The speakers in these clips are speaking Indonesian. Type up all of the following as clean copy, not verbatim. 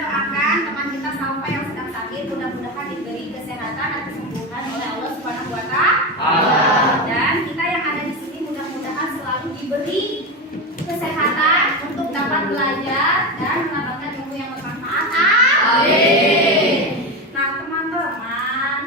doakan teman kita Salva yang sedang sakit, mudah-mudahan diberi kesehatan dan kesembuhan oleh Allah Subhanahu wa Ta'ala. Dan kita yang ada di sini mudah-mudahan selalu diberi kesehatan untuk dapat belajar dan mendapatkan ilmu yang bermanfaat. Amin. Nah, teman-teman,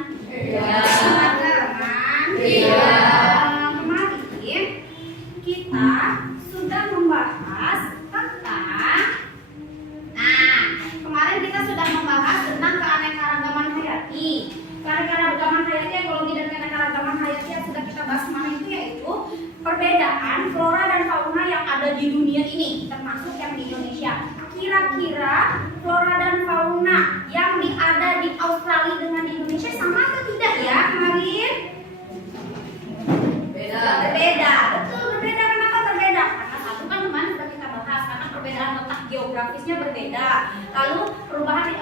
kemarin kita sudah membahas tentang keanekaragaman hayati. Keanekaragaman hayati, ekologi dan keanekaragaman hayati yang sudah kita bahas kemarin itu yaitu perbedaan flora dan fauna yang ada di dunia ini, termasuk yang di Indonesia. Kira-kira flora dan fauna yang ada di Australia dengan di Indonesia sama atau tidak ya kemarin? Berbeda. Betul, berbeda. Kenapa berbeda? Karena satu kan kemarin sudah kita bahas, karena perbedaan letak geografisnya berbeda. Lalu perubahan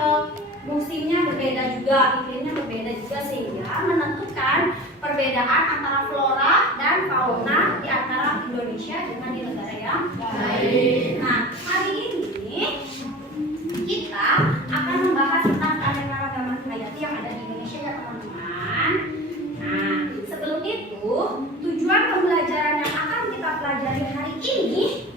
musimnya berbeda juga, iklimnya berbeda juga, sehingga menentukan perbedaan antara flora dan fauna di antara Indonesia dengan di negara yang lain. Nah, hari ini kita akan membahas tentang keanekaragaman hayati yang ada di Indonesia ya teman-teman. Nah, sebelum itu tujuan pembelajaran yang akan kita pelajari hari ini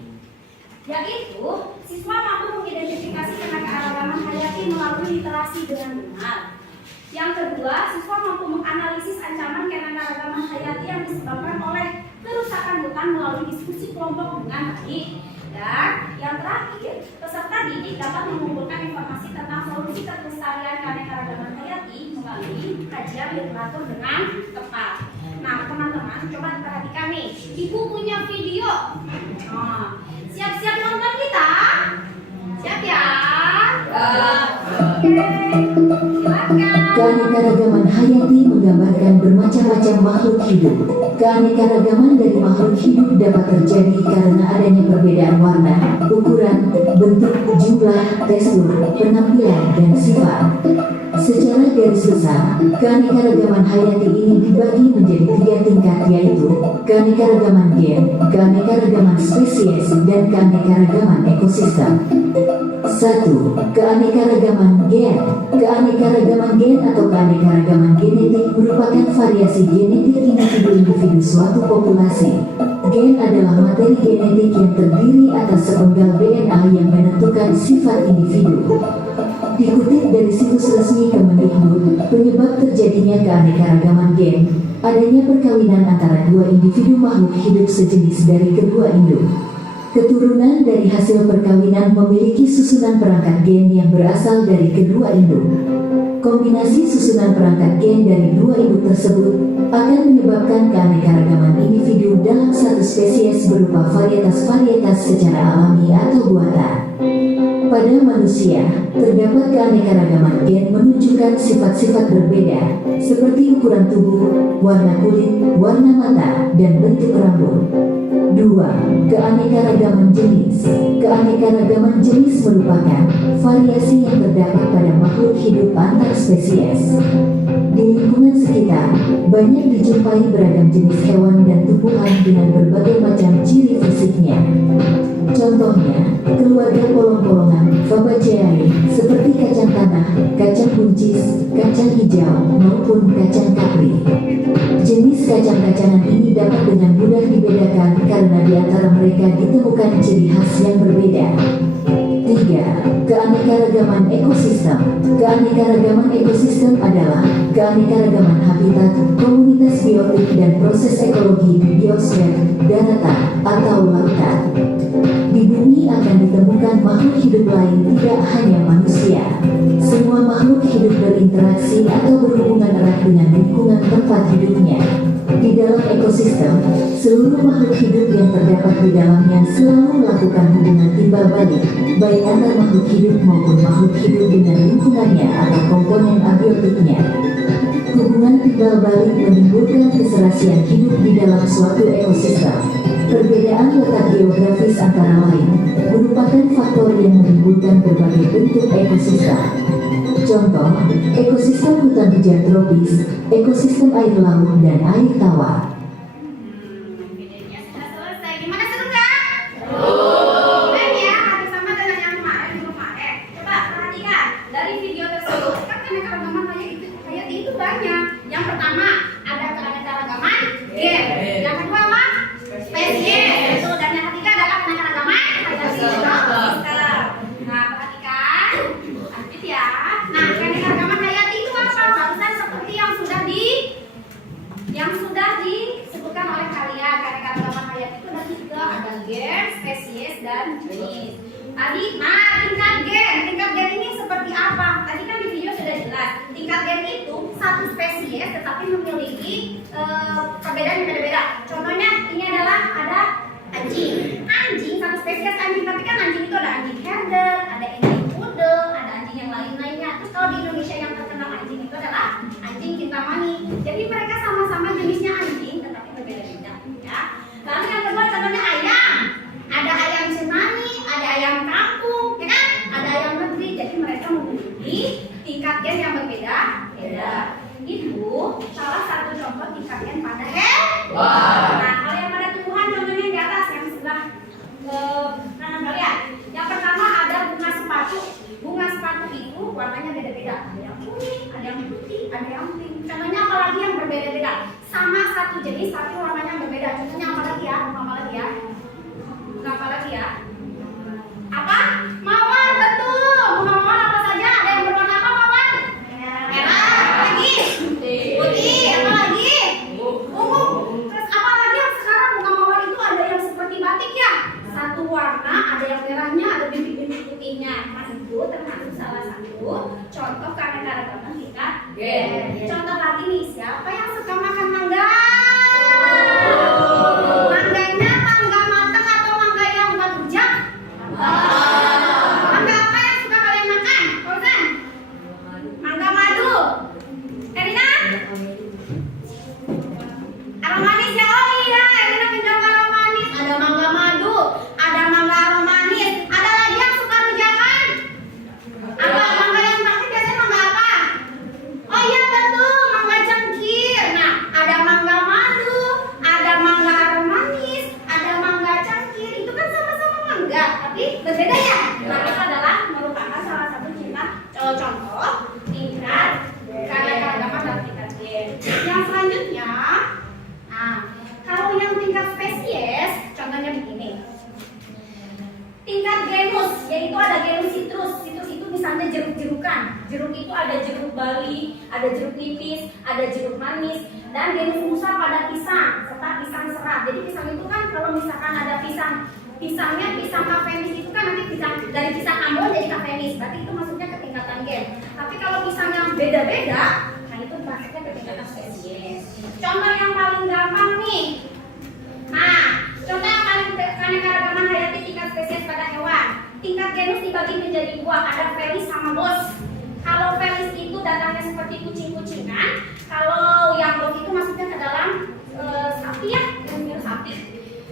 yaitu siswa mampu mengidentifikasi keanekaragaman hayati melalui literasi dengan benar. Yang kedua, siswa mampu menganalisis ancaman keanekaragaman hayati yang disebabkan oleh kerusakan hutan melalui diskusi kelompok dengan baik. Dan yang terakhir, peserta didik dapat mengumpulkan informasi tentang solusi kelestarian keanekaragaman hayati melalui kajian literatur dengan tepat. Nah, teman-teman, coba diperhatikan nih, ibu punya video. Nah, siap-siap nonton kita? Siap ya? Keanekaragaman hayati menggambarkan bermacam-macam makhluk hidup. Keanekaragaman dari makhluk hidup dapat terjadi karena adanya perbedaan warna, ukuran, bentuk, jumlah, tekstur, penampilan, dan sifat. Secara garis besar, keanekaragaman hayati ini dibagi menjadi 3 tingkat, yaitu keanekaragaman gen, keanekaragaman spesies, dan keanekaragaman ekosistem. 1. Keanekaragaman gen. Keanekaragaman gen atau keanekaragaman genetik merupakan variasi genetik individu-individu suatu populasi. Gen adalah materi genetik yang terdiri atas sepenggal DNA yang menentukan sifat individu. Dikutip dari situs resmi Kemendikbud, penyebab terjadinya keanekaragaman gen, adanya perkawinan antara 2 individu makhluk hidup sejenis dari kedua induk. Keturunan dari hasil perkawinan memiliki susunan perangkat gen yang berasal dari kedua induk. Kombinasi susunan perangkat gen dari 2 induk tersebut akan menyebabkan keanekaragaman individu dalam satu spesies berupa varietas-varietas secara alami atau buatan. Pada manusia, terdapat keanekaragaman gen menunjukkan sifat-sifat berbeda, seperti ukuran tubuh, warna kulit, warna mata, dan bentuk rambut. 2. Keanekaragaman jenis. Keanekaragaman jenis merupakan variasi yang terdapat pada makhluk hidup antar spesies. Di lingkungan sekitar, banyak dijumpai beragam jenis hewan dan tumbuhan dengan berbagai macam ciri fisiknya. Contohnya, keluarga polong-polongan Fabaceae seperti kacang tanah, kacang buncis, kacang hijau, maupun kacang kapri. Jenis kacang-kacangan ini dapat dengan mudah dibedakan karena di antara mereka ditemukan ciri khas yang berbeda. 3. Keanekaragaman ekosistem. Keanekaragaman ekosistem adalah keanekaragaman habitat, komunitas biotik, dan proses ekologi di biosfer, daratan, atau lautan. Di bumi akan ditemukan makhluk hidup lain, tidak hanya manusia. Semua makhluk hidup berinteraksi atau berhubungan erat dengan lingkungan tempat hidupnya. Di dalam ekosistem, seluruh makhluk hidup yang terdapat di dalamnya selalu melakukan hubungan timbal balik, baik antar makhluk hidup maupun makhluk hidup dengan lingkungannya atau komponen abiotiknya. Hubungan timbal balik menimbulkan keserasian hidup di dalam suatu ekosistem. Perbedaan letak geografis antara lain merupakan faktor yang menimbulkan berbagai bentuk ekosistem. Contoh, ekosistem hutan hujan tropis, ekosistem air laut, dan air tawar. Videonya sudah selesai. Gimana, seru nggak? Keren ya, hampir sama dengan yang kemarin. Coba perhatikan. dari video tersebut kan keanekaragaman hayati itu banyak. Yang pertama ada keanekaragaman gen, yang kedua apa? Spesies. Betul. Dan yang ketiga adalah keanekaragaman hayati ekosistem. Nah, perhatikan, lanjut ya. Nah, keanekaragaman hayati itu apa? Barusan seperti yang sudah disebutkan oleh kalian. Keanekaragaman hayati itu ada 3, ada gen, spesies, dan jenis. Tadi, tingkat gen ini seperti apa? Tadi kan di video sudah jelas. Tingkat gen itu satu spesies tetapi memiliki perbedaan yang beda-beda. Contohnya ini adalah ada anjing satu spesies anjing, tapi kan anjing itu ada anjing herder, ada anjing poodle, ada anjing yang lain-lainnya. Terus kalau di Indonesia yang terkenal anjing itu adalah anjing kintamani. Jadi mereka sama-sama jenisnya anjing tetapi berbeda-beda, ya. Lalu yang kedua contohnya ayam. Ada ayam cemani, ada ayam kampung, ya kan? Ada ayam negeri. Jadi mereka memiliki tingkat gen yang berbeda-beda. Itu salah satu contoh tingkat gen pada hewan. Nah, kalau yang pada tumbuhan contohnya di atas yang sebelah kanan kalian. Yang pertama ada bunga sepatu. Bunga sepatu itu warnanya beda-beda. Ada yang kuning, ada yang putih, ada yang pink. Contohnya apalagi yang berbeda-beda. Sama satu jenis tapi warnanya berbeda. Contohnya apalagi ya? Apa lagi ya? Apa? Mawar, betul. Bunga mawar apa saja? Ada yang berwarna apa mawar? Merah. Lagi? Putih. Apa lagi? Ungu. Terus apa lagi yang sekarang bunga mawar itu ada yang seperti batik ya? Satu warna, ada yang merahnya, ada bintik-bintik putihnya. Nah, itu termasuk salah satu contoh keanekaragaman tingkat gen. Contoh lagi nih, siapa yang suka makan mangga? Mangganya mangga matang atau mangga yang udah rujak? Mangga apa yang suka kalian makan? Fauzan? Mangga madu. Erina? Aroma manis ya? Oh iya, Erina mencoba aroma manis. Ada mangga madu, ada mangga aroma manis. Ada lagi yang suka rujakan? Apa mangga yang praktis biasanya mangga apa? Oh iya betul, mangga cengkir. Nah, ada mangga madu, ada mangga aroma manis, ada mangga cengkir. Itu kan sama-sama mangga, tapi berbeda ya. Nah, itu adalah merupakan salah satu contoh tingkat keanekaragaman dalam tingkat gen. Yang selanjutnya, nah, kalau yang tingkat spesies, contohnya begini. Tingkat genus, yaitu ada genus citrus. Citrus itu misalnya jeruk-jerukan. Jeruk itu ada jeruk bali, ada jeruk nipis, ada jeruk manis, dan genus musa pada pisang serta pisang serat. Jadi pisang itu kan kalau misalkan ada pisangnya pisang kafenis itu kan nanti dari pisang Ambon jadi kafenis. Berarti itu masuknya ke tingkatan gen. Tapi kalau pisang yang beda-beda, nah itu masuknya ke tingkatan spesies. Contoh yang paling gampang nih. Nah, contoh yang paling keanekaragaman hayati tingkat spesies pada hewan. Tingkat genus dibagi menjadi 2, ada felis sama bos. Kalau felis itu datangnya seperti kucing-kucingan, kalau yang bos itu masuknya ke dalam sapi ya, yang sapi.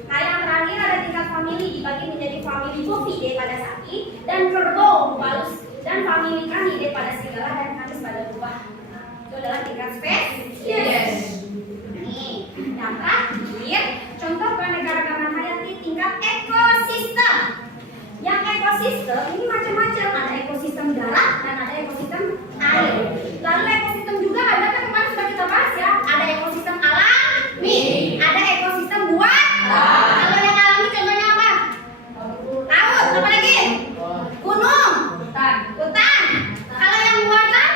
Nah, yang terakhir ada tingkat famili dibagi menjadi famili Bovidae pada sapi dan kerbau balus dan famili Canidae pada serigala dan canis pada lebah. Itu adalah tingkat spesies. Nih, yang terakhir contoh keanekaragaman hayati tingkat ekosistem. Yang ekosistem ini macam-macam, ada ekosistem darat dan ada ekosistem air. Lalu ekosistem juga ada kan kemarin sudah kita bahas ya, ada ekosistem alami, ada ekosistem buatan. Kalau yang alami contohnya apa? Laut, apa lagi? Gunung, hutan. Kalau yang buatan?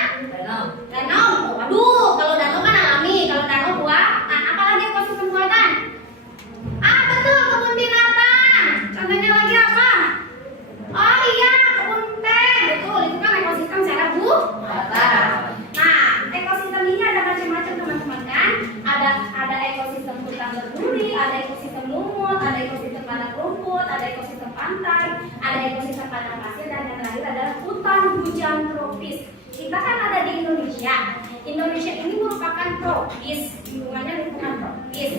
Danau. Waduh, kalau danau kan alami, kalau danau buatan. Apa lagi ekosistem buatan? Betul, kebun binatang. Contohnya lagi apa? Oh iya, kebun teh. Betul, itu kan ekosistem secara buatan. Nah, ekosistem ini ada macam-macam teman-teman kan? Ada ekosistem hutan berduri, ada ekosistem lumut, ada ekosistem padang rumput, ada ekosistem pantai, ada ekosistem padang pasir, dan yang terakhir adalah hutan hujan tropis. Kita kan ada di Indonesia. Indonesia ini merupakan tropis, lingkungannya lingkungan tropis.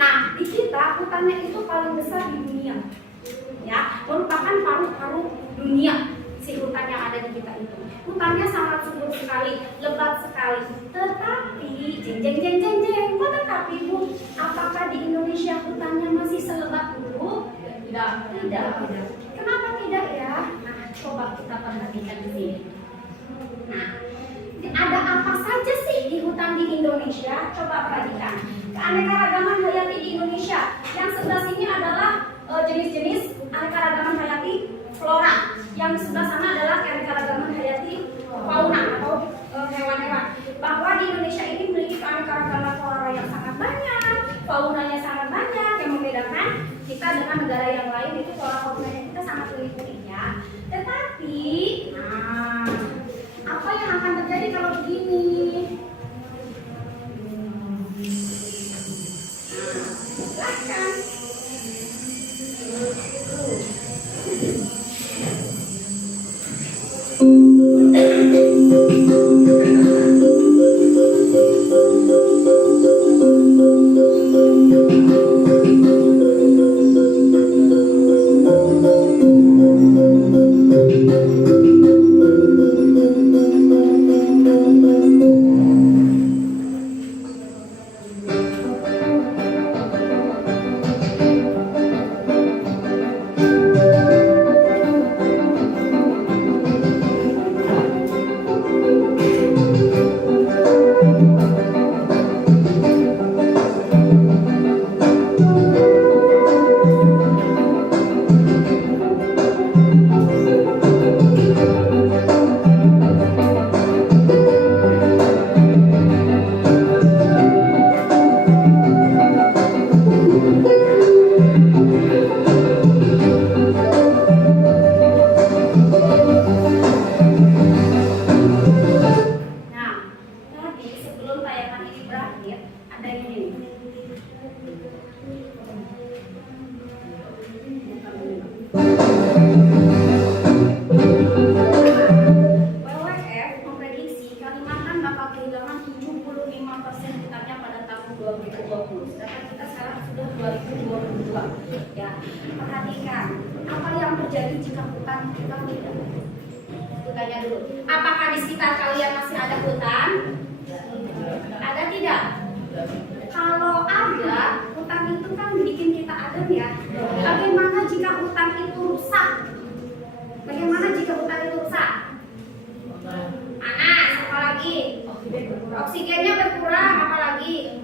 Nah, di kita hutannya itu paling besar di dunia. Ya, merupakan paru-paru dunia si hutan yang ada di kita itu. Hutannya sangat subur sekali, lebat sekali. Tetapi, tetapi Bu, apakah di Indonesia hutannya masih selebat dulu? Tidak. Kenapa tidak ya? Nah, coba kita perhatikan di sini. Nah, ada apa saja sih di hutan di Indonesia? Coba perhatikan. Keanekaragaman hayati di Indonesia. Yang sebelah sini adalah jenis-jenis keanekaragaman hayati flora. Yang di sebelah sana adalah keanekaragaman hayati fauna atau hewan-hewan. Bahwa di Indonesia ini memiliki keanekaragaman flora yang sangat banyak, faunanya sangat banyak, yang membedakan kita dengan negara yang lain itu flora faunanya kita sangat unik ya. Tetapi, apa yang akan terjadi kalau begini? Silahkan. WWF memprediksi Kalimantan bakal kehilangan 75% hutannya pada tahun 2020. Sedangkan kita sekarang sudah 2022. Ya, perhatikan apa yang terjadi jika hutan kita tidak. Tanya dulu. Apakah di sekitar kalian masih ada hutan? Ada tidak? Kalau ada, hutan itu kan bikin kita adem ya. Bagaimana jika hutan itu rusak? Bagaimana jika hutan itu rusak? Panas, apalagi? Oksigennya berkurang, apalagi?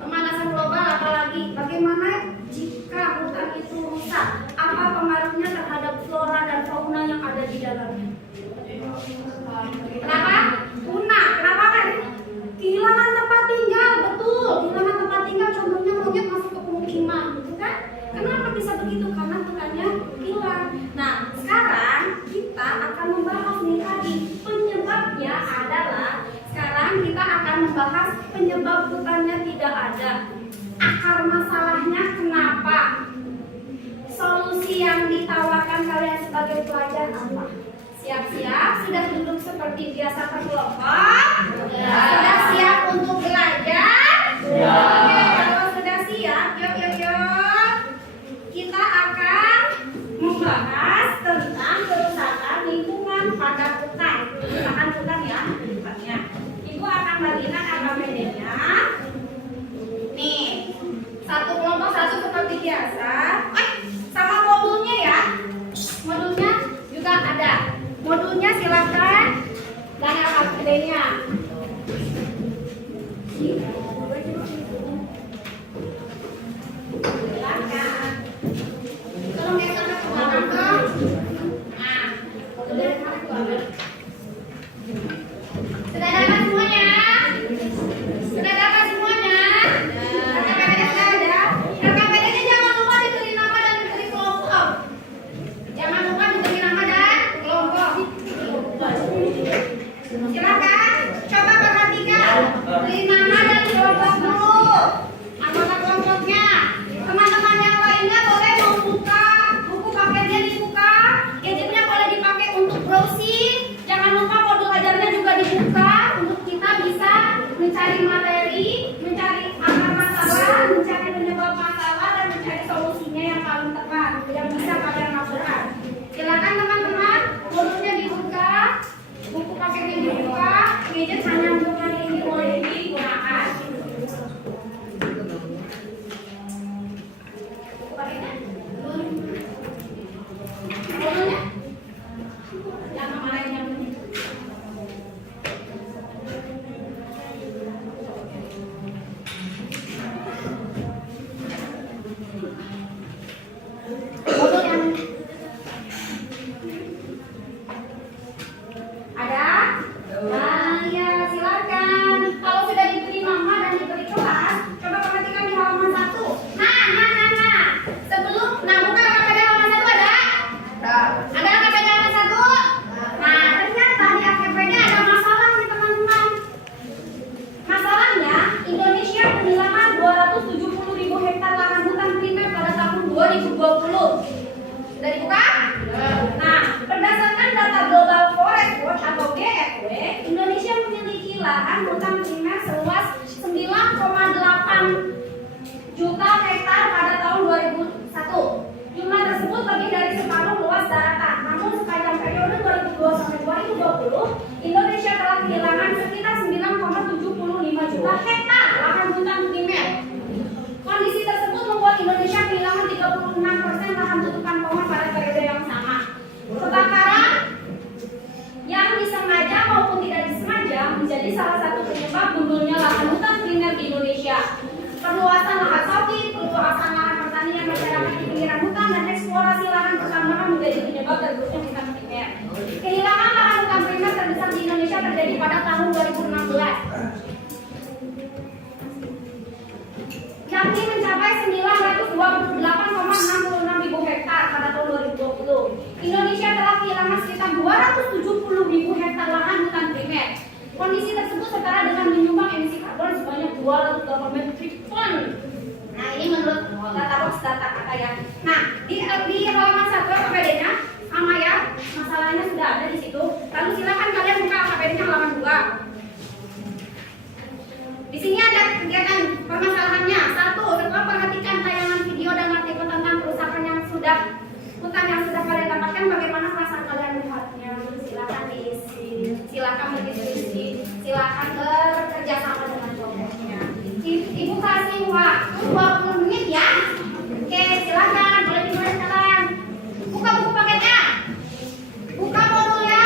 Pemanasan global, apalagi? Bagaimana jika hutan itu rusak? Apa pengaruhnya terhadap flora dan fauna yang ada di dalamnya? Kenapa? Punah. Kenapa kan? Kehilangan tempat tinggal, betul. Kehilangan tempat tinggal, contohnya monyet masuk ke pemukiman, gitu kan? Kenapa bisa begitu? Karena hutannya hilang. Nah, sekarang kita akan membahas nih tadi penyebabnya adalah sekarang kita akan membahas penyebab hutannya tidak ada. Akar masalahnya kenapa? Solusi yang ditawarkan kalian sebagai pelajar apa? Siap-siap? Sudah duduk seperti biasa berkelompok? Sudah siap untuk belajar? Oke, kalau sudah siap, yuk. Kita akan membahas tentang kerusakan lingkungan pada hutan. Kerusakan hutan ya, tempatnya. Ibu akan bagikan AKBD-nya. Nih, satu kelompok satu seperti biasa. Sama modulnya ya. Modulnya juga ada. Modulnya silakan dan AKBD-nya. Silakan. Tolong geser ke belakang dong. Nah, modulnya keluar. Sudah dapat semuanya? Sudah dapat semuanya? KKBD sudah ada? KKBD-nya jangan lupa diberi nama dan diberi kelompok. Jangan lupa diberi nama dan kelompok. Silakan, coba perhatikan. Beri nama dan kelompok dulu. Anggota kelompoknya. Teman-teman yang lainnya boleh membuka buku paketnya, dibuka. Gadgetnya boleh dipakai untuk browsing. Jangan lupa modul ajarnya juga dibuka untuk kita bisa mencari materi, mencari akar masalah, mencari penyebab masalah, dan mencari solusinya yang paling tepat yang bisa kalian lakukan. Silakan teman-teman, modulnya dibuka, buku paketnya dibuka, gadget hanya untuk hari ini boleh digunakan. Buku paketnya? Modulnya? Yang mana yang Indonesia telah kehilangan sekitar 9,75 juta hektar lahan hutan primer. Kondisi tersebut membuat Indonesia kehilangan 36% lahan tutupan pohon pada periode yang sama. Kebakaran yang disengaja maupun tidak disengaja menjadi salah satu penyebab gundulnya lahan hutan primer di Indonesia. Perluasan lahan sawit, perluasan lahan pertanian masyarakat di pinggiran hutan, dan eksplorasi lahan pertambangan menjadi penyebab tergerusnya hutan primer. Kehilangan lahan hutan primer terbesar di Indonesia terjadi pada tahun 2016, yakni mencapai 928,66 ribu hektar pada tahun 2020. Indonesia telah kehilangan sekitar 270 ribu hektar lahan hutan primer. Kondisi tersebut setara dengan menyumbang emisi karbon sebanyak 280 metrik ton. Nah, ini menurut Databox data kata ya. Nah, di halaman 1 KPD-nya sama ya, masalahnya sudah ada di situ. Lalu silakan kalian buka KPD-nya halaman 2. Di sini ada kegiatan permasalahannya. 1. Setelah perhatikan tayangan video dan artikel tentang kerusakan yang sudah kalian dapatkan, bagaimana perasaan kalian melihatnya? Silakan diisi, silakan berdiskusi, silakan bekerja sama dengan kelompoknya. Ibu kasih waktu 20 menit ya. Oke, silakan boleh dimulai sekarang. Buka buku paketnya, buka modulnya,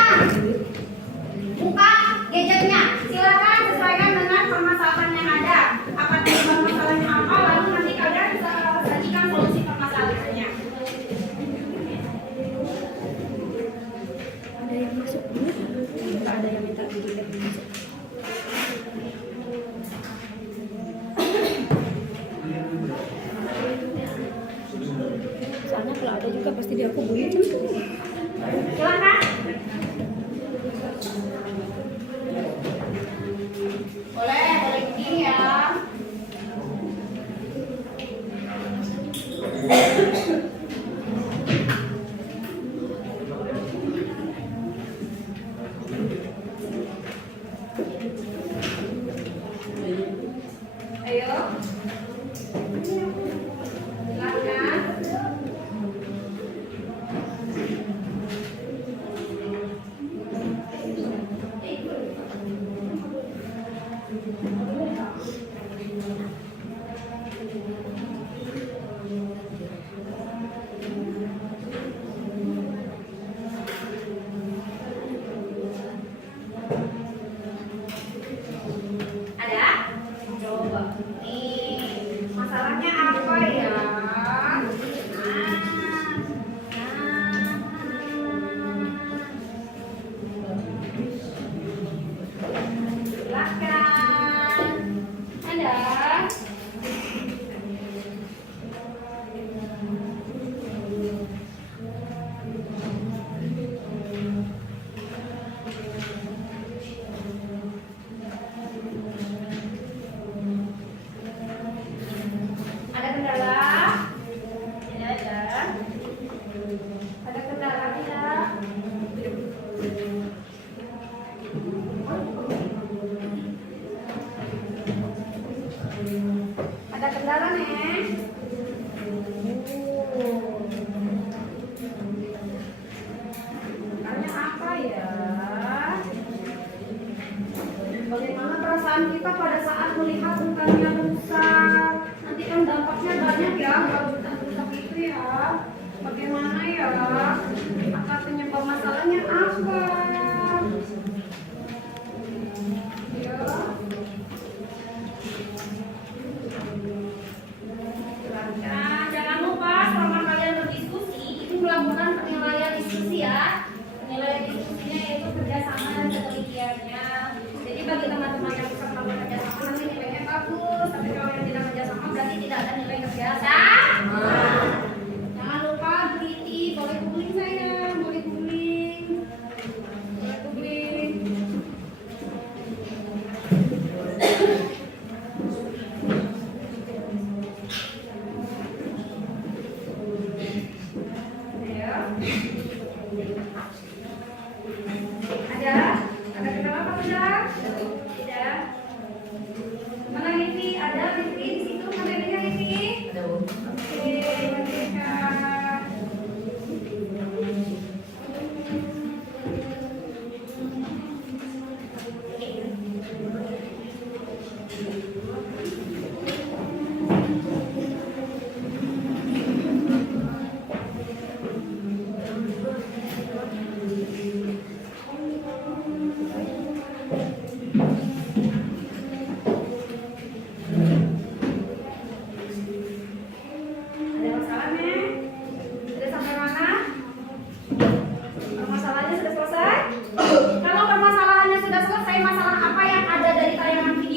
buka gadgetnya. Silakan sesuaikan dengan permasalahan yang ada. Apa tipe masalahnya apa, lalu nanti kalian bisa sajikan solusi permasalahannya. Ada yang masuk dulu, nggak ada yang minta dilihat masuk. Soalnya kalau ada juga pasti dia aku bunyi. Silakan. Boleh begini ya. Ayo. Silakan. Ada? Coba. Nih, masalahnya apa ya? Silakan. Ada? Ada kendala? Tidak ada. Ada kendala tidak? Ada kendala nih? Tanya apa ya? Bagaimana perasaan kita pada saat melihat hutannya rusak? Nanti kan dampaknya banyak ya kalau hutan rusak itu ya. Bagaimana ya? Apa penyebab masalahnya apa? Ya. Silakan. Jangan lupa selama kalian berdiskusi itu melakukan penilaian diskusi ya. Penilaian diskusinya yaitu kerjasama dan ketelitiannya. Jadi bagi teman-teman yang bisa melakukan kerjasama nanti nilainya bagus. Tapi kalau yang tidak kerjasama berarti tidak ada nilai kerjasama. Jangan lupa teliti, boleh googling saya, boleh googling.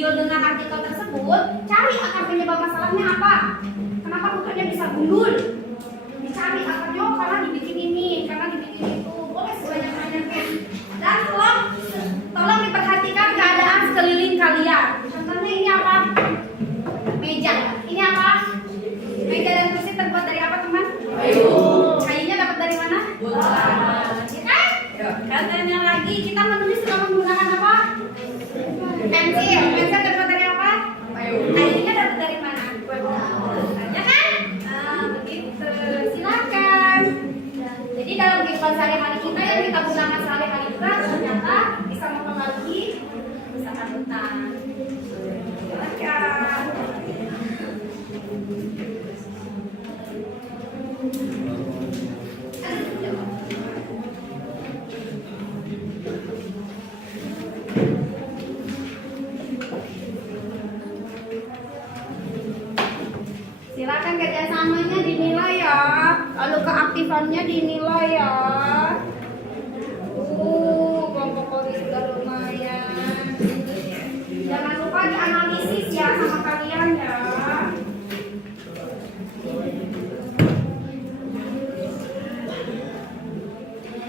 video dengan artikel tersebut, cari akar penyebab masalahnya apa. Kenapa kukunya bisa gundul? Dicari akarnya, oh, karena dibikin ini, karena dibikin itu. Boleh sebanyak-banyaknya. Dan tolong diperhatikan keadaan sekeliling kalian. Contohnya ini apa? Meja. Ini apa? Meja dan kursi terbuat dari apa, teman? Kayu. Kayunya dapat dari mana? Ya kan? Katanya lagi kita menulis sudah menggunakan apa? Pensil. Pensil terbuat dari apa? Kayunya dapat dari mana? Ya kan? Nah, begitu. Silakan. Jadi dalam kehidupan sehari-hari kita yang kita gunakan sehari-hari juga ternyata bisa mempengaruhi masa depan. Silakan. Silakan kerjasamanya dinilai ya, lalu keaktifannya dinilai ya. Kelompok sudah lumayan. Jangan lupa dianalisis ya sama kalian ya.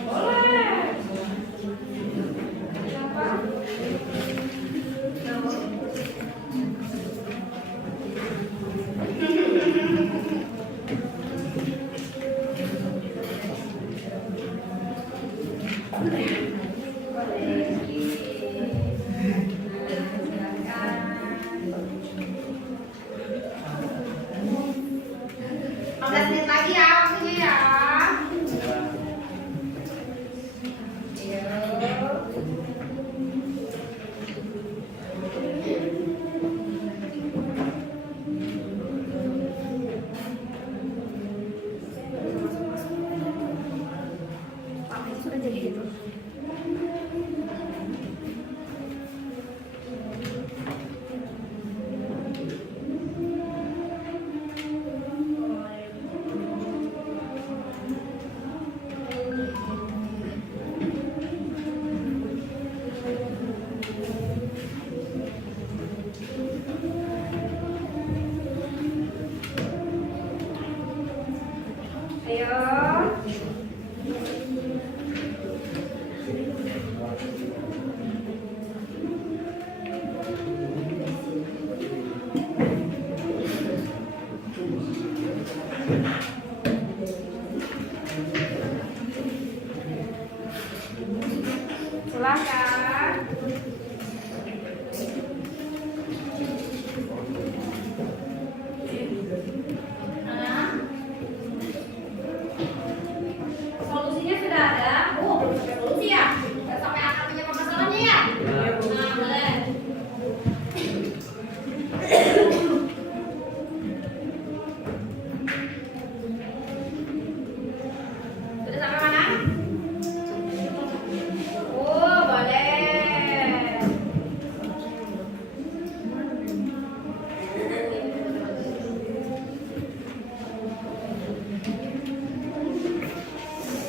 Boleh. Kenapa? Menit lagi ya waktunya ya. Sudah jadi gitu. Ayo. Silakan. Solusinya sudah ada. Oh, belum sampai solusi ya? Sudah sampai akar penyebab masalahnya ya? Nah, boleh. Sudah sampai mana? Oh, boleh.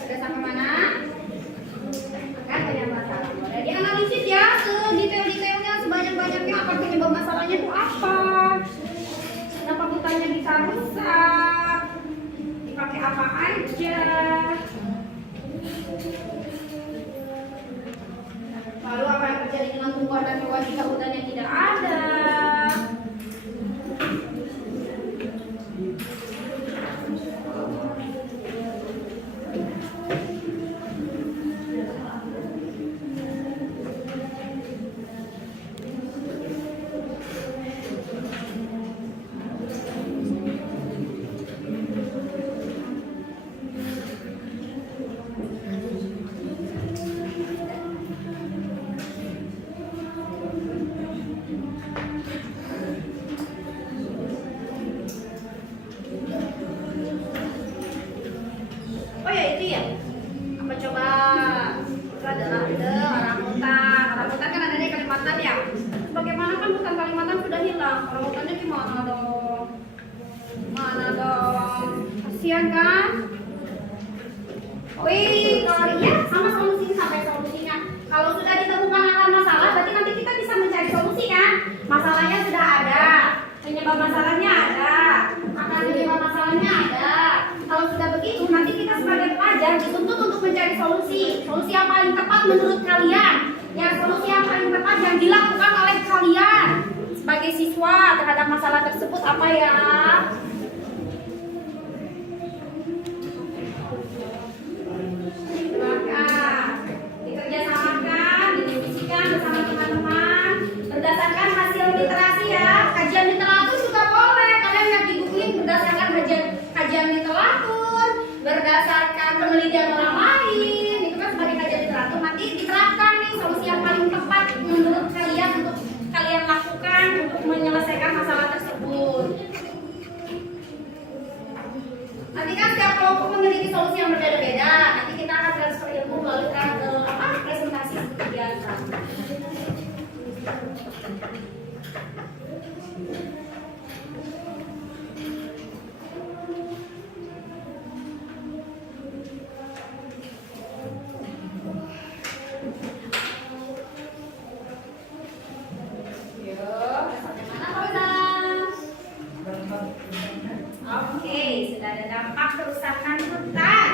Sudah sampai mana? Akar penyebab masalah. Boleh dianalisis ya sedetail-detailnya, sebanyak-banyaknya akar penyebab masalahnya itu apa? Kenapa butanya bisa rusak? Dipakai apa aja? Lalu apa yang terjadi dengan tumbuhan dan hewan jika hutannya tidak ada? Oh ya itu ya. Apa coba? Itu adalah orangutan. Orangutan kan ada di Kalimantan ya. Bagaimana kan hutan Kalimantan sudah hilang. Orangutannya gimana dong? Mana dong? Kasian kan? Wih, kalau iya sama solusinya sampai solusinya. Kalau sudah ditemukan akar masalah, berarti nanti kita bisa mencari solusi kan? Masalah penyebab masalahnya ada, akar penyebab masalahnya ada. Kalau sudah begitu, nanti kita sebagai pelajar dituntut untuk mencari solusi. Solusi yang paling tepat menurut kalian. Ya, solusi yang paling tepat yang dilakukan oleh kalian sebagai siswa terhadap masalah tersebut apa ya? Dikerjasamakan, didiskusikan bersama teman-teman berdasarkan hasil literasi ya. Kajian literatur juga boleh, kalian yang di-googling berdasarkan kajian literatur, berdasarkan penelitian orang lain, itu kan sebagai kajian literatur. Nanti diterapkan nih solusi yang paling tepat menurut kalian untuk kalian lakukan untuk menyelesaikan masalah tersebut. Nanti kan setiap kelompok memiliki solusi yang berbeda-beda. Nanti kita akan transfer ilmu melalui presentasi seperti biasa. Oke, sudah ada dampak kerusakan hutan.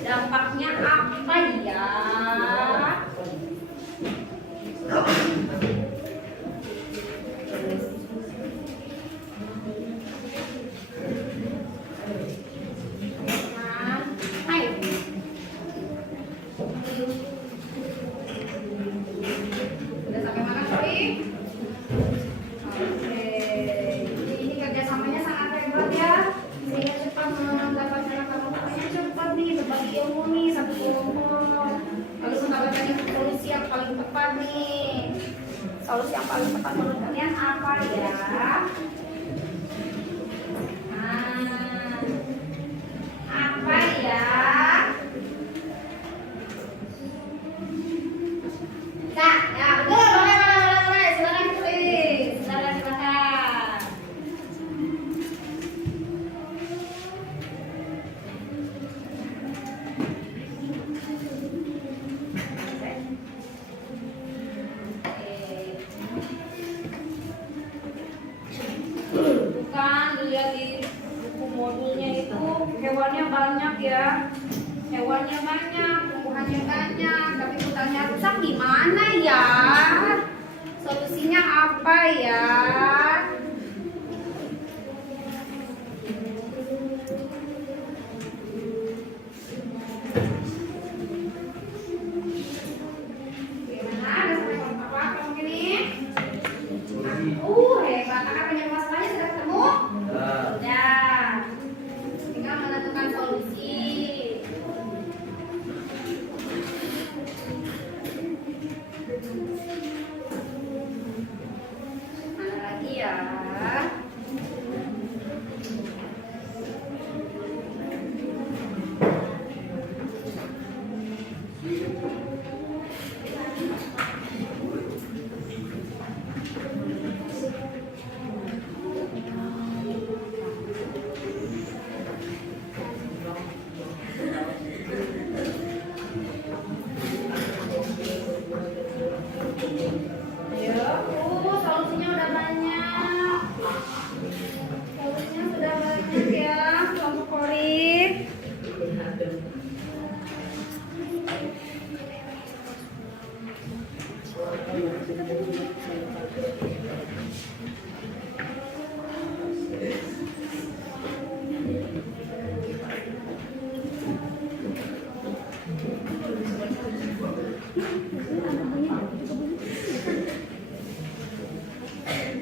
Dampaknya apa ya? Hai. Sudah sampai mana, Kori? Oke, ini kerjasamanya sangat hebat ya. Sehingga cepat mendapatkan kamu pokoknya cepat nih berbagi ilmu nih satu kelompok. Lalu mendapatkan solusi yang paling tepat nih. Solusi yang paling tepat menurut kalian apa ya? Apa ya? Nah, ya betul, boleh. Silakan tulis. Silakan. Bukan, dilihat di buku modulnya itu hewannya banyak ya. Hewannya banyak, tumbuhannya banyak, tapi hutannya rusak gimana ya? Solusinya apa ya? Gimana? Ada sampai kelompok apa kelompok ini? Hebat. Akar penyebab masalahnya sudah ketemu? Sudah. Tinggal menentukan solusi. Mana lagi ya? Solusinya udah banyak. Solusinya sudah banyak ya, kelompok Kori.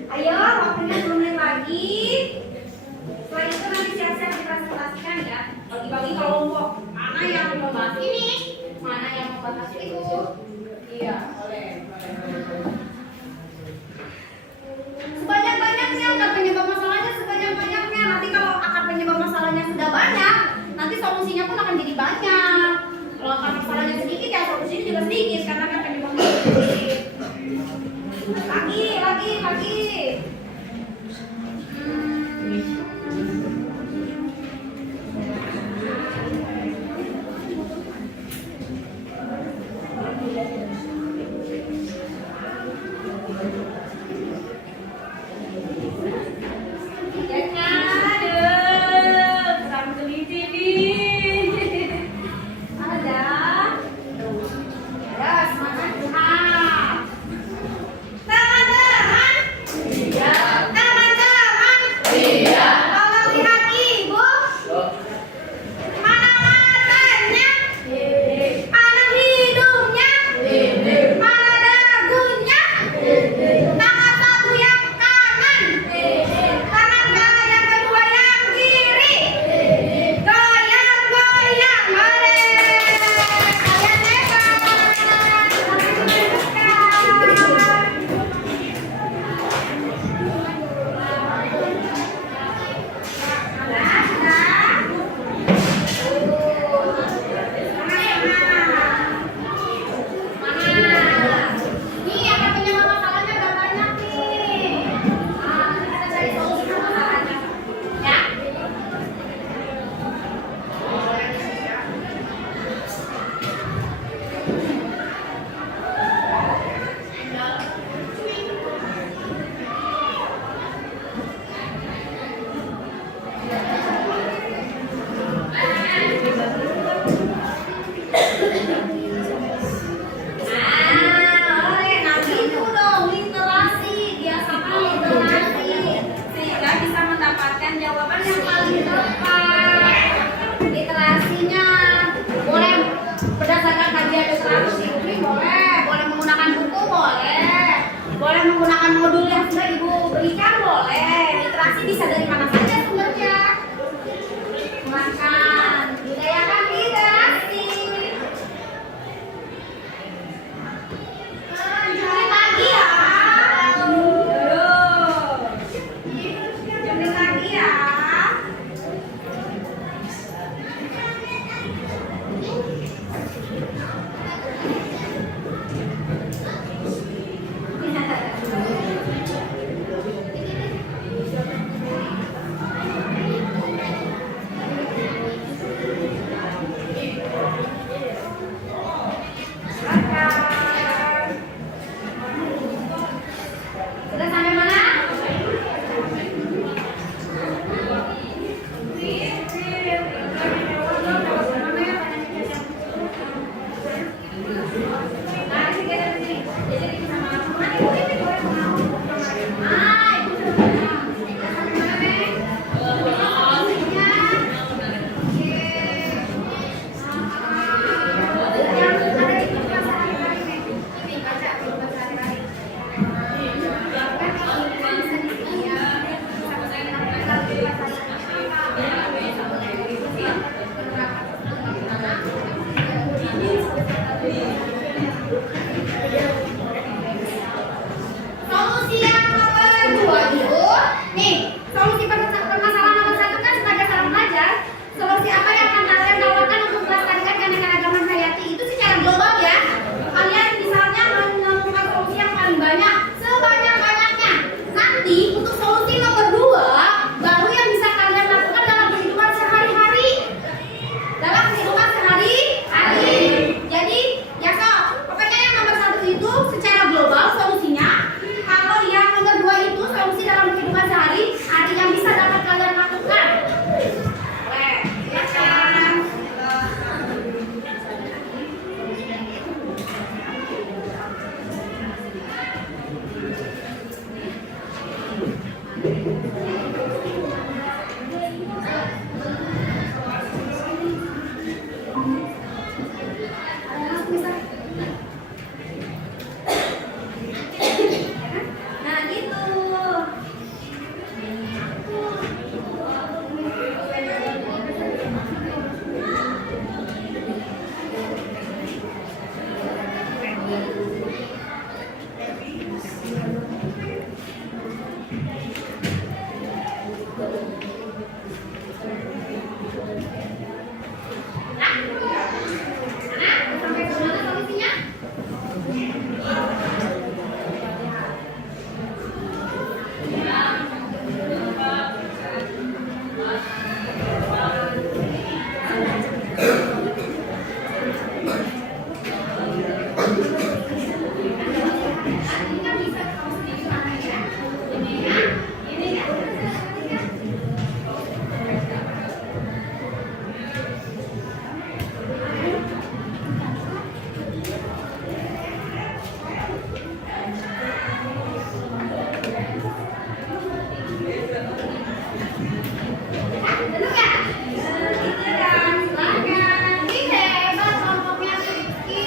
Ayo, waktunya 10 menit lagi. Setelah itu nanti siap-siap dipresentasikan ya. Bagi-bagi kelompok. Mana yang membahas ini, mana yang membahas itu. Iya, boleh. Sebanyak-banyaknya, akar penyebab masalahnya sebanyak-banyaknya. Nanti kalau akar penyebab masalahnya sudah banyak, nanti solusinya pun akan jadi banyak. Kalau akar masalahnya sedikit, ya solusinya juga sedikit karena akar penyebabnya sedikit. Lagi. juga Ibu berikan boleh. Literasi bisa dari mana saja sumbernya. Makan, budayakan literasi. Lanjutin lagi ya. Lanjutin lagi ya. Sudah sampai mana? Solusi yang nomor 2 itu, nih, solusi permasalahan nomor 1 kan sebagai seorang pelajar, solusi apa yang akan kalian tawarkan untuk melestarikan keanekaragaman hayati itu secara global ya. Kalian misalnya menemukan solusi yang paling banyak, sebanyak-banyaknya. Nanti untuk solusi nomor 2 baru yang bisa kalian lakukan dalam kehidupan sehari-hari. Dalam kehidupan sehari-hari. Jadi, ya sob, pokoknya yang nomor 1 itu secara global solusinya. Kalau yang nomor 2 itu solusi dalam kehidupan sehari-hari yang bisa dapat kalian lakukan. Boleh, silakan. Nah, gitu. Nah, sampai mana solusinya? Ini kan bisa kamu sendiri mana ya? Ini ya, ini ya. Bener ya? Gitu kan, silakan. Ih, hebat kelompoknya Rizky.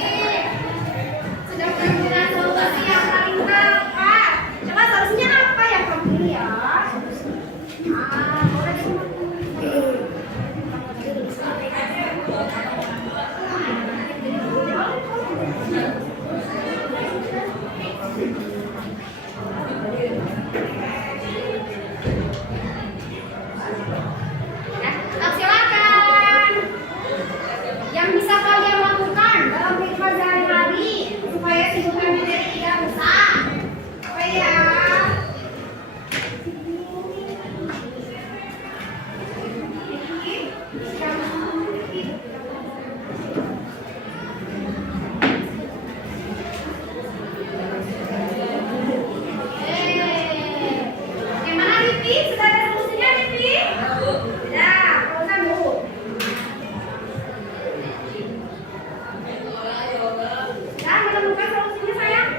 Sudah menemukan solusi yang paling tepat. Coba solusinya apa ya kamu ini ya? Boleh silakan. Yang bisa kalian lakukan dalam kehidupan sehari-hari supaya kehidupan menjadi tidak rusak. Apa ya? Gimana Rifi? Sudah ada solusinya Rifi? Ya, kalau dulu. Ya, menemukan solusinya sayang.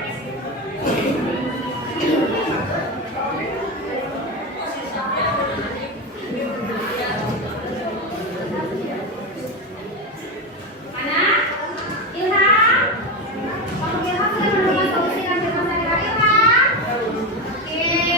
Mana? Ilham? Kamu Ilham sudah menemukan solusi dan kehidupan sehari-hari, Ilham? Oke.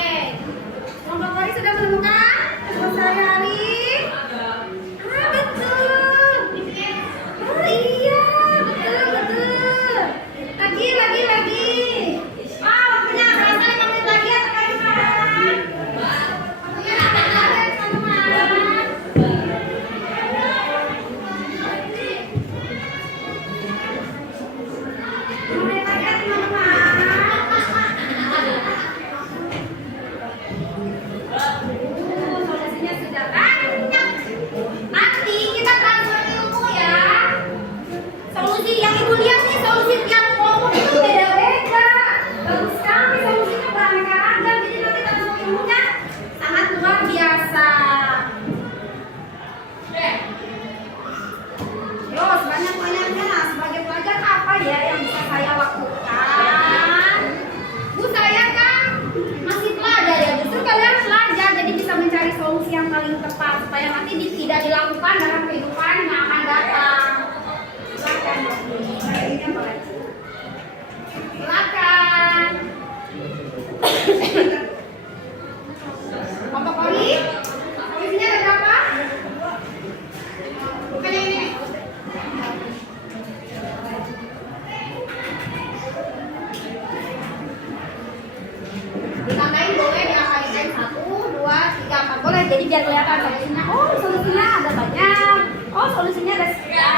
jadi biar kelihatan solusinya. Oh, solusinya ada banyak. Oh, solusinya ada sekian.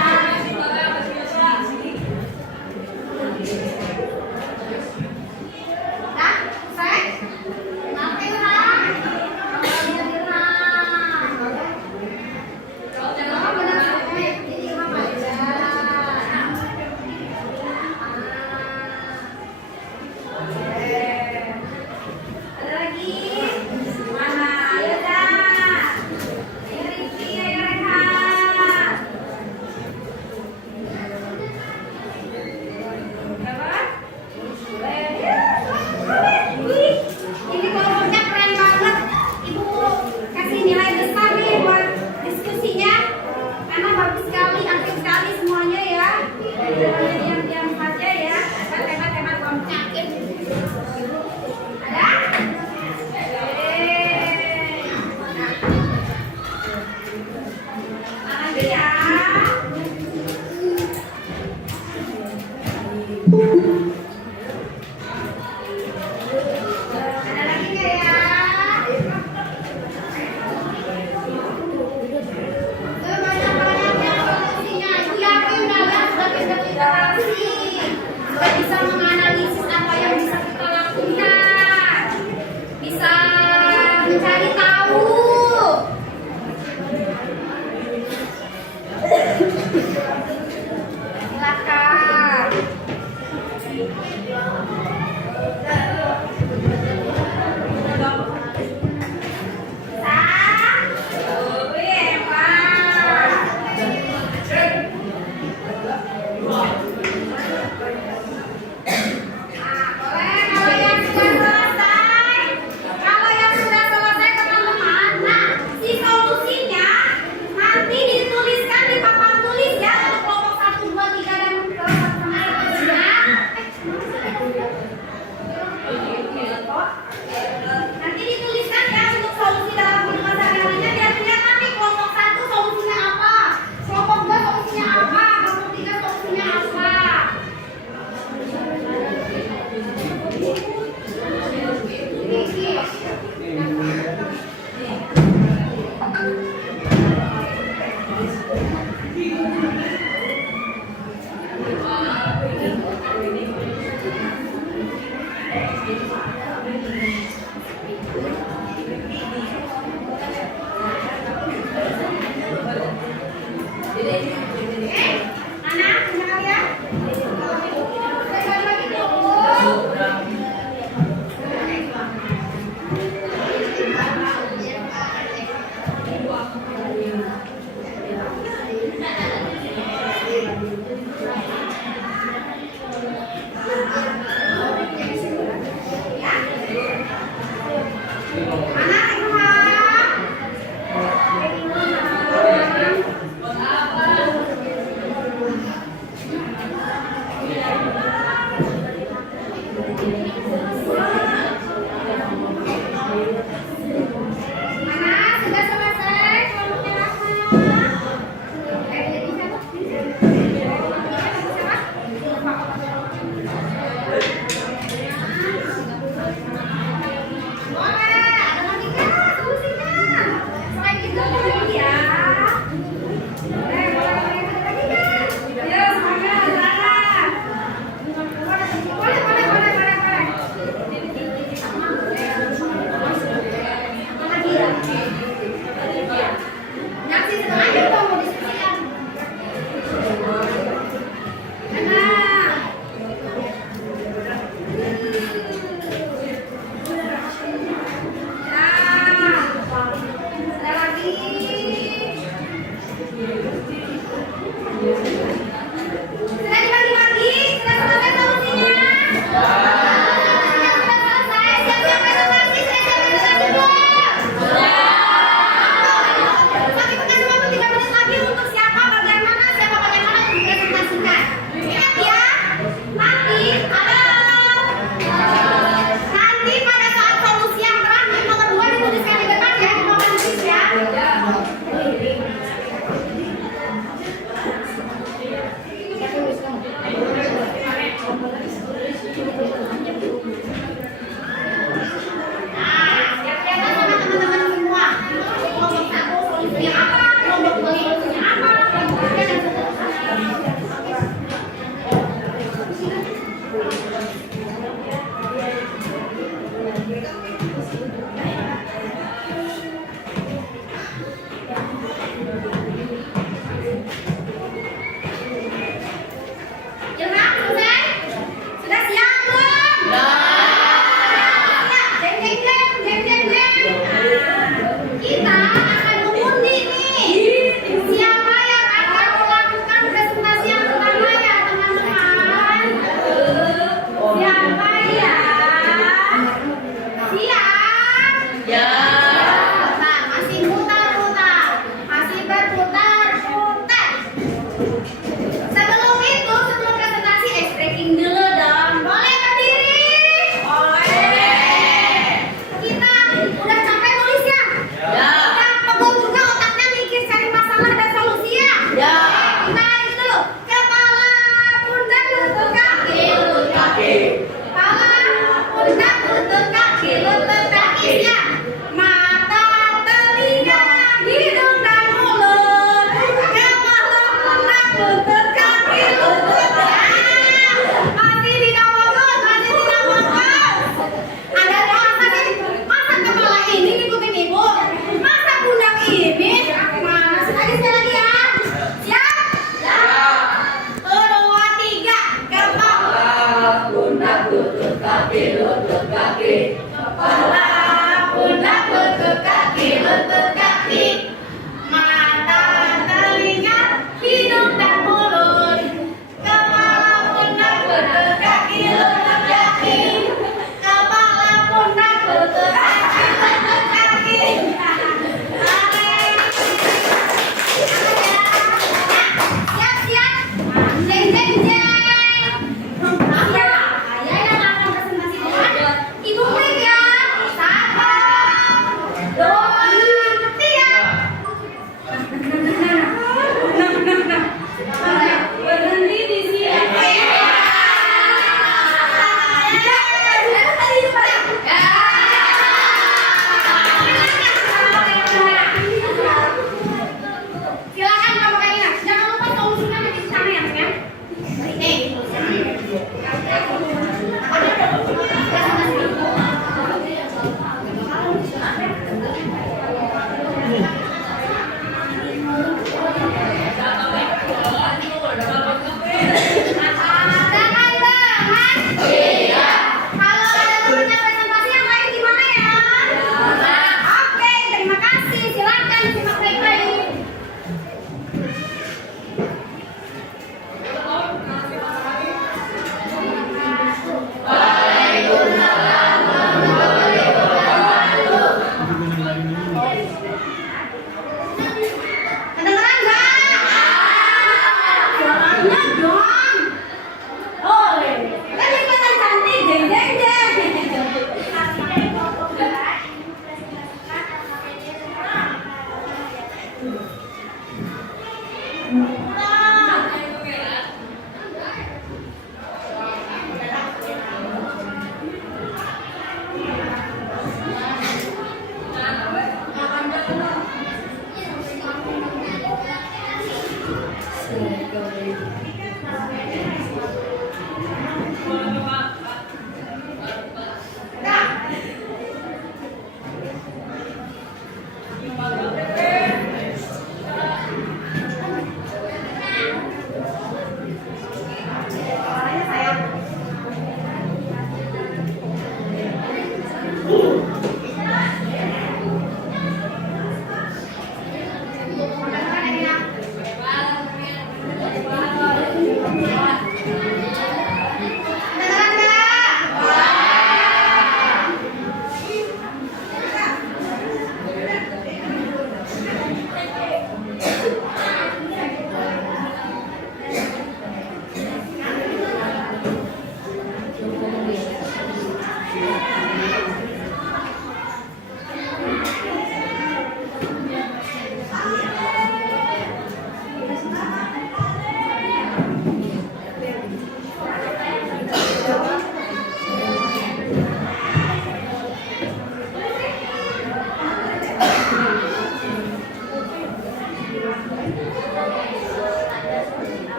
Nah, selesai? Kenapa, Ilham? Oh, benar selesai. Jadi Ilham aja. Ada lagi? Mana? Ayo dah. Ayo Rizky, ayo Rehan. kaki, lutut kaki. Kepala, pundak, lutut kaki, lutut kaki. Mata, telinga, hidung dan mulut. Kepala, pundak, lutut kaki, lutut kaki. Kepala, pundak, lutut kaki, lutut kaki. Siap-siap. Jeng jeng jeng. Saya yang akan presentasi dulu. Ibu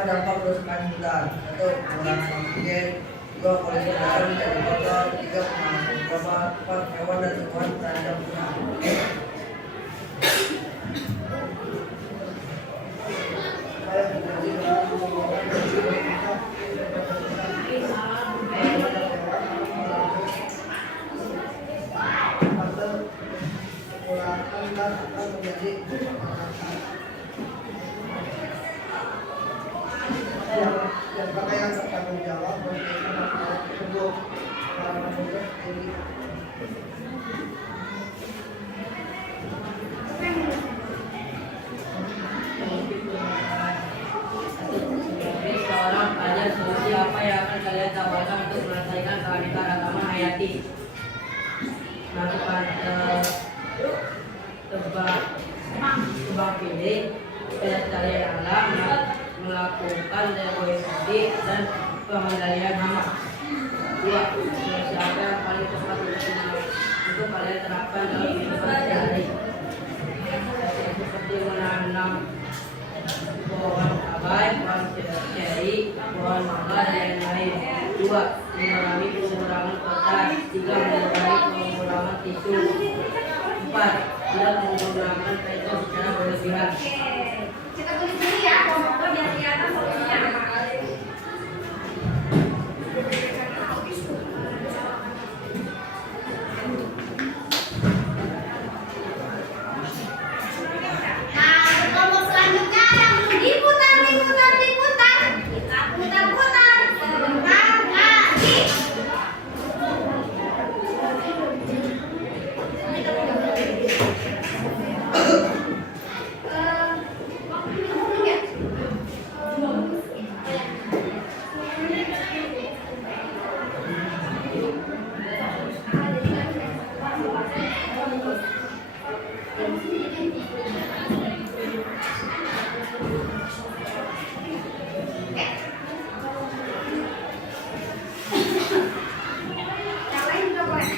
Dampak kerusakan hutan, satu pengurangan oksigen, dua polusi udara menjadi kotor, tiga pemanasan global, empat hewan dan tumbuhan terancam punah. Dan pakaian bertanggung jawab untuk ini. Seorang pelajar solusi apa yang akan kalian tambahkan untuk melestarikan keanekaragaman hayati? Melakukan tebang pilih, pelestarian alam, melakukan deforestasi dan pengendalian hama. Dua, solusi apa yang paling tepat untuk kalian terapkan dalam kehidupan sehari? Seperti menanam pohon cabai, pohon ceri, pohon mangga, dan lain-lain. Dua, mengurangi pengurangan kotor. Tiga, mengurangi pengurangan tisu. Empat, tidak menggunakan petrol secara berlebihan. Kita tulis dulu ya, pokoknya biar kelihatan solusinya apa. Nah, kelompok selanjutnya yang belum diputar. Kita putar sebentar lagi. Yang lain juga boleh.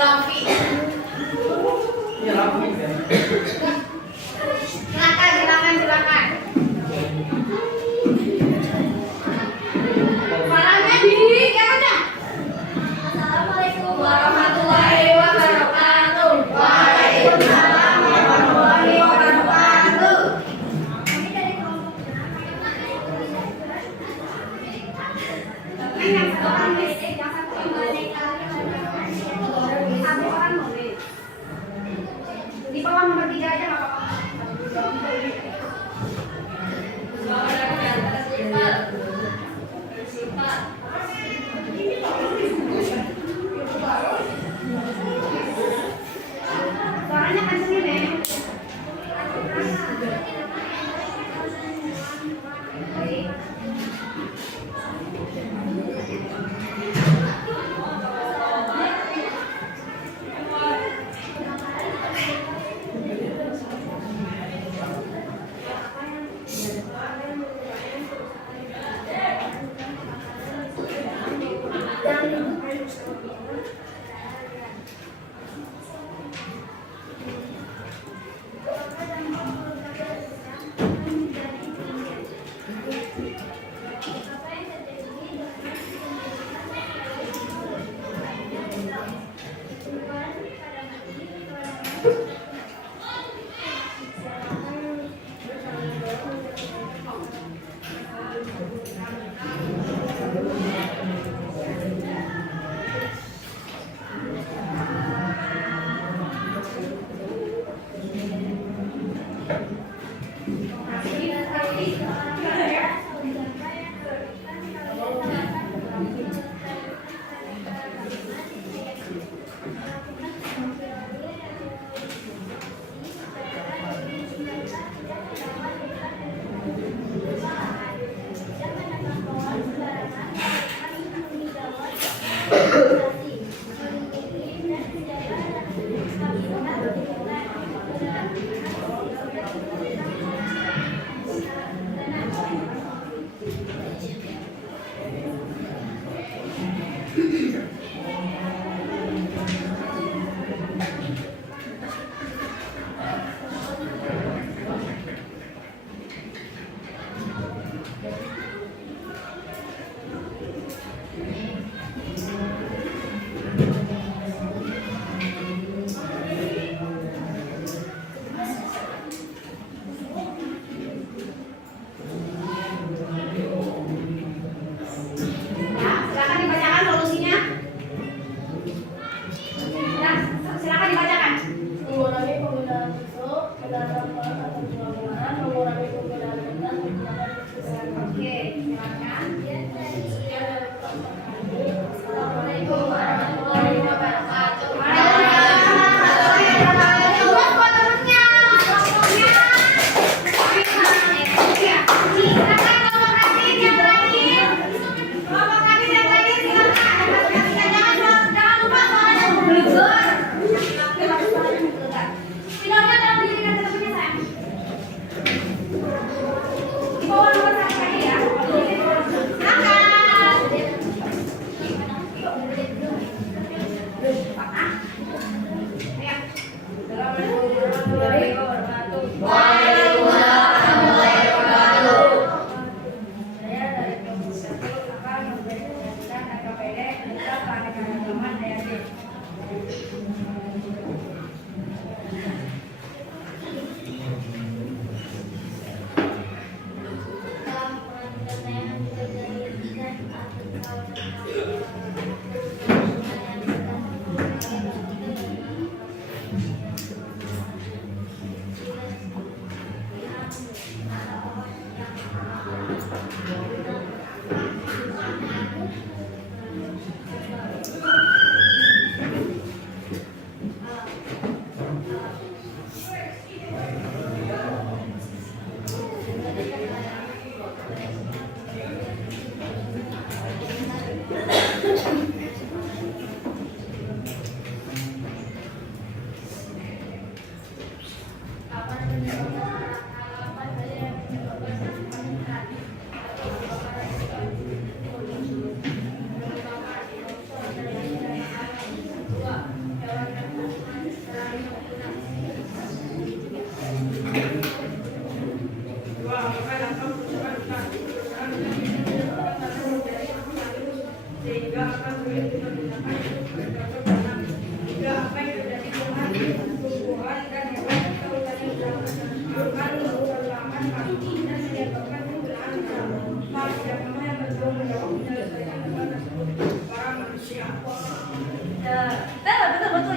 Raffi. Ya Raffi kan. Silakan. Farahnya di ya baca. Assalamualaikum warahmatullahi wabarakatuh. Waalaikumsalam warahmatullahi wabarakatuh. Kami dari kelompok yang satu orang basic, yang satu orang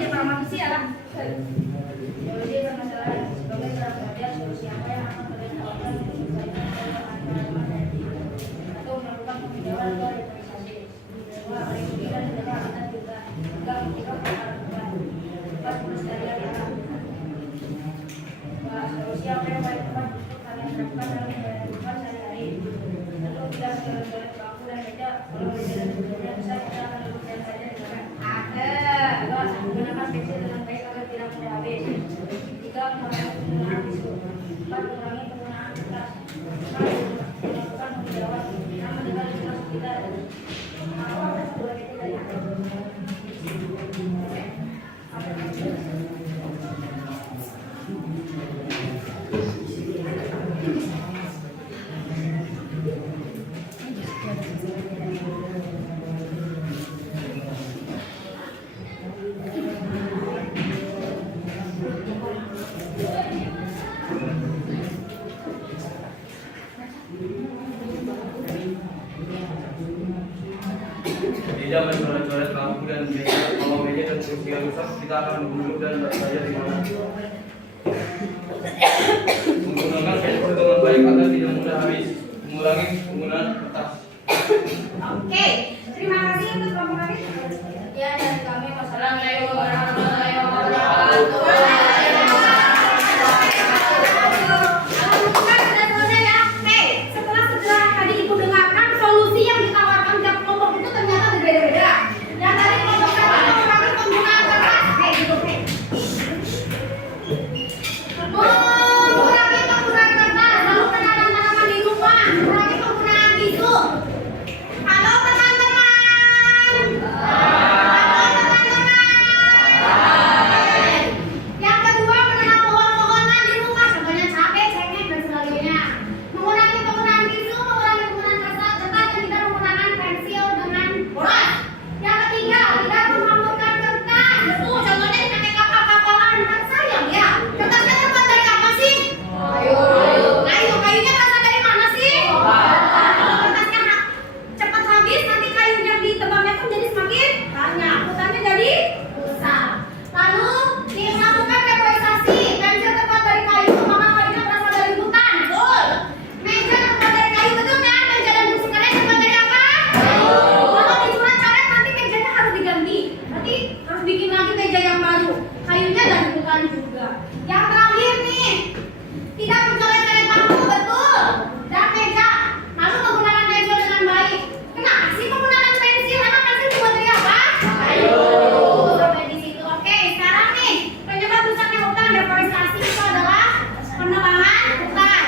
jadi para manusia lah. Teologi permasalahan sebagai cara belajar solusi apa yang akan kalian tawarkan untuk menyelesaikan atau melakukan peninjauan atau revitalisasi. Kedua, revolusi dan tidak akan juga ketika perkara empat pelestarian alam. Solusi apa yang paling tepat untuk kalian lakukan dalam kehidupan sehari-hari. Tentu tidak segala-galanya bangku dan meja. Kalau meja dan sebelumnya besar, kita akan duduk saja di mana. Dua, gunakan pensil dengan baik agar tidak mudah habis. Tiga, mengurangi penggunaan tisu. Empat, mengurangi penggunaan kertas. Melakukan penjauhan. Enam, mendengar jelas sekitar. Apa dua kita dari Tidak mencoret-coret lampu dan meja. Kalau meja dan kursi yang rusak, kita akan duduk dan belajar di mana. Menggunakan pensil dengan baik agar tidak mudah habis. Mengurangi penggunaan kertas. Oke, terima kasih untuk kelompok kami. Ya, dari kami wassalamualaikum warahmatullahi wabarakatuh. Alhamdulillah sudah selesai ya. Setelah tadi ibu dengarkan solusi yang ditawarkan tiap kelompok itu ternyata berbeda-beda. Yang tadi kelompok kami mengurangi penggunaan kertas, gitu. Mengurangi penggunaan kertas, lalu penanaman di rumah, mengurangi penggunaan tisu. Halo teman-teman. Yang kedua, menanam pohon-pohonan di rumah, contohnya cabai, cengkeh dan sebagainya. Mengurangi penggunaan tisu, mengurangi penggunaan kertas dan tidak menggunakan pensil dengan boros. Yang ketiga, tidak memamurkan kertas. Tuh, contohnya dipakai kapal-kapalan, kan sayang ya. Kertasnya terbuat dari apa sih? Kayu. Kayunya berasal dari mana sih? Kertasnya cepat habis, nanti kayunya ditebangnya pun jadi semakin banyak. Hutannya jadi rusak. Lalu dilakukan reforestasi. Pensil terbuat dari kayu, maka kayunya berasal dari hutan. Betul. Meja terbuat dari kayu, betul kan? Meja dan kursi kalian terbuat dari apa? Kalau dijual coret, nanti mejanya harus diganti. Berarti harus bikin lagi meja yang baru. Kayunya dari hutan juga. Yang terakhir nih, tidak mencoret-coret bangku, betul. Dan meja. Lalu menggunakan pensil dengan baik. Kenapa sih menggunakan pensil? Emang pensil dibuat dari apa? Kayu. Sampai di situ. Oke, sekarang nih penyebab rusaknya hutan deforestasi itu adalah penebangan hutan.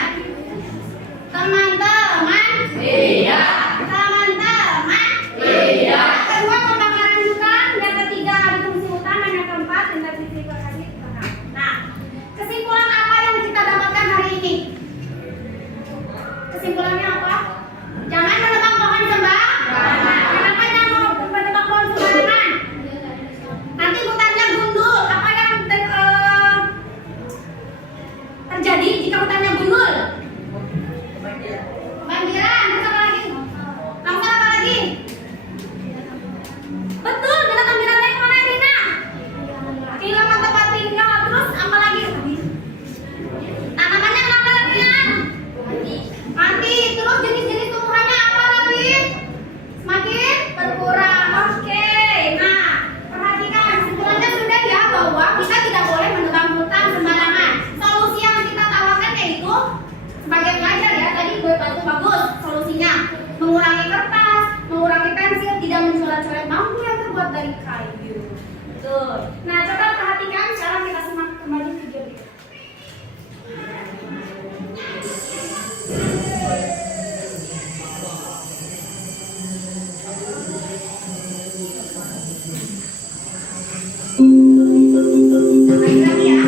Teman-teman. Iya. Teman-teman. Iya. Kedua, pembakaran hutan. Yang ketiga, alih fungsi hutan. Dan yang keempat, intensifikasi hutan. Nah, kesimpulan apa yang kita dapatkan hari ini? Kesimpulannya apa? Jangan menebang pohon sembarangan. Kenapa jangan menebang pohon sembarangan? Nanti hutannya gundul. Apa yang terjadi jika hutannya gundul? Banjiran. Terus apa lagi? Longsor apa lagi? Betul. Binatang-binatang yang mana, Rina? Kehilangan tempat tinggal. Terus apa lagi? Tanamannya kenapa lagi? Mati. Terus jenis-jenis tumbuhannya apa lagi? Semakin berkurang. Oke. Nah, perhatikan kesimpulannya sudah ya bahwa kita tidak boleh menebang hutan sembarangan. Solusi yang kita tawarkan yaitu sebagai pelajar ya, tadi gue bantu bagus solusinya. Mengurangi kertas, mengurangi pensil, tidak mencoret-coret bangku yang terbuat dari kayu. Tuh. Nah, coba perhatikan sekarang kita simak kembali video ini. Lagi ya.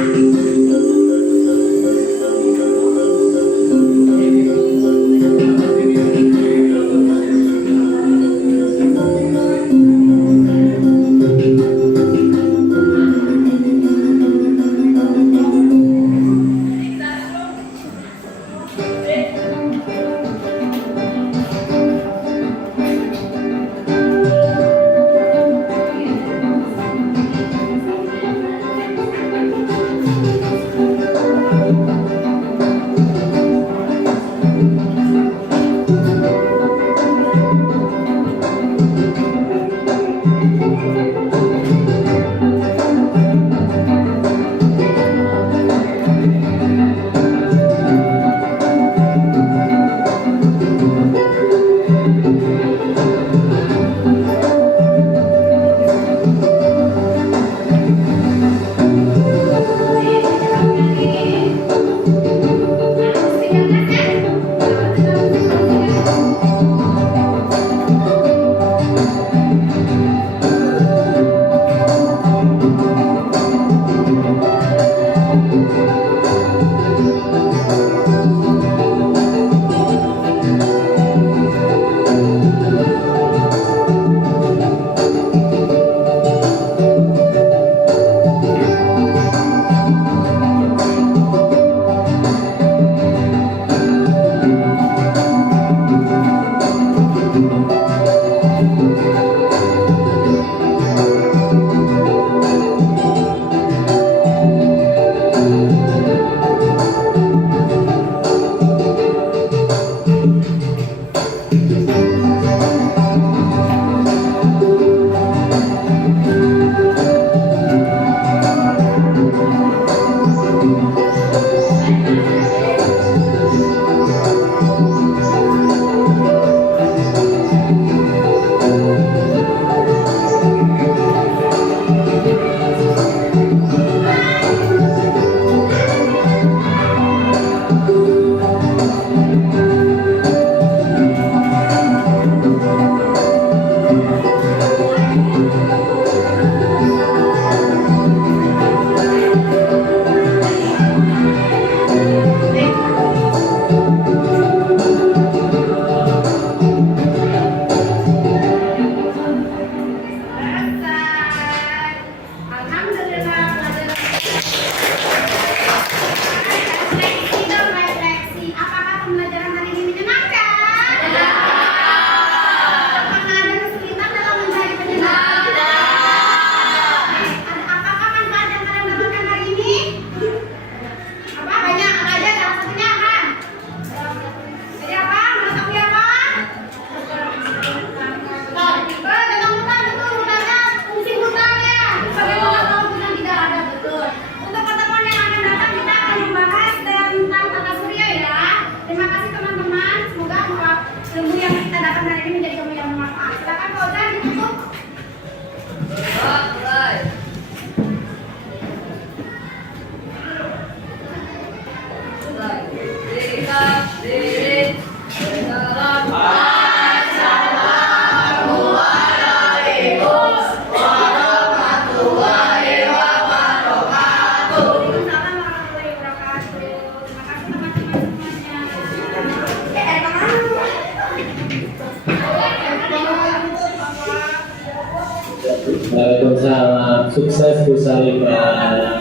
Waalaikumsalam. Sukses Bu Sarifah.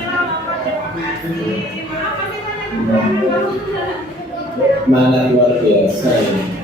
Semangat luar biasa ini.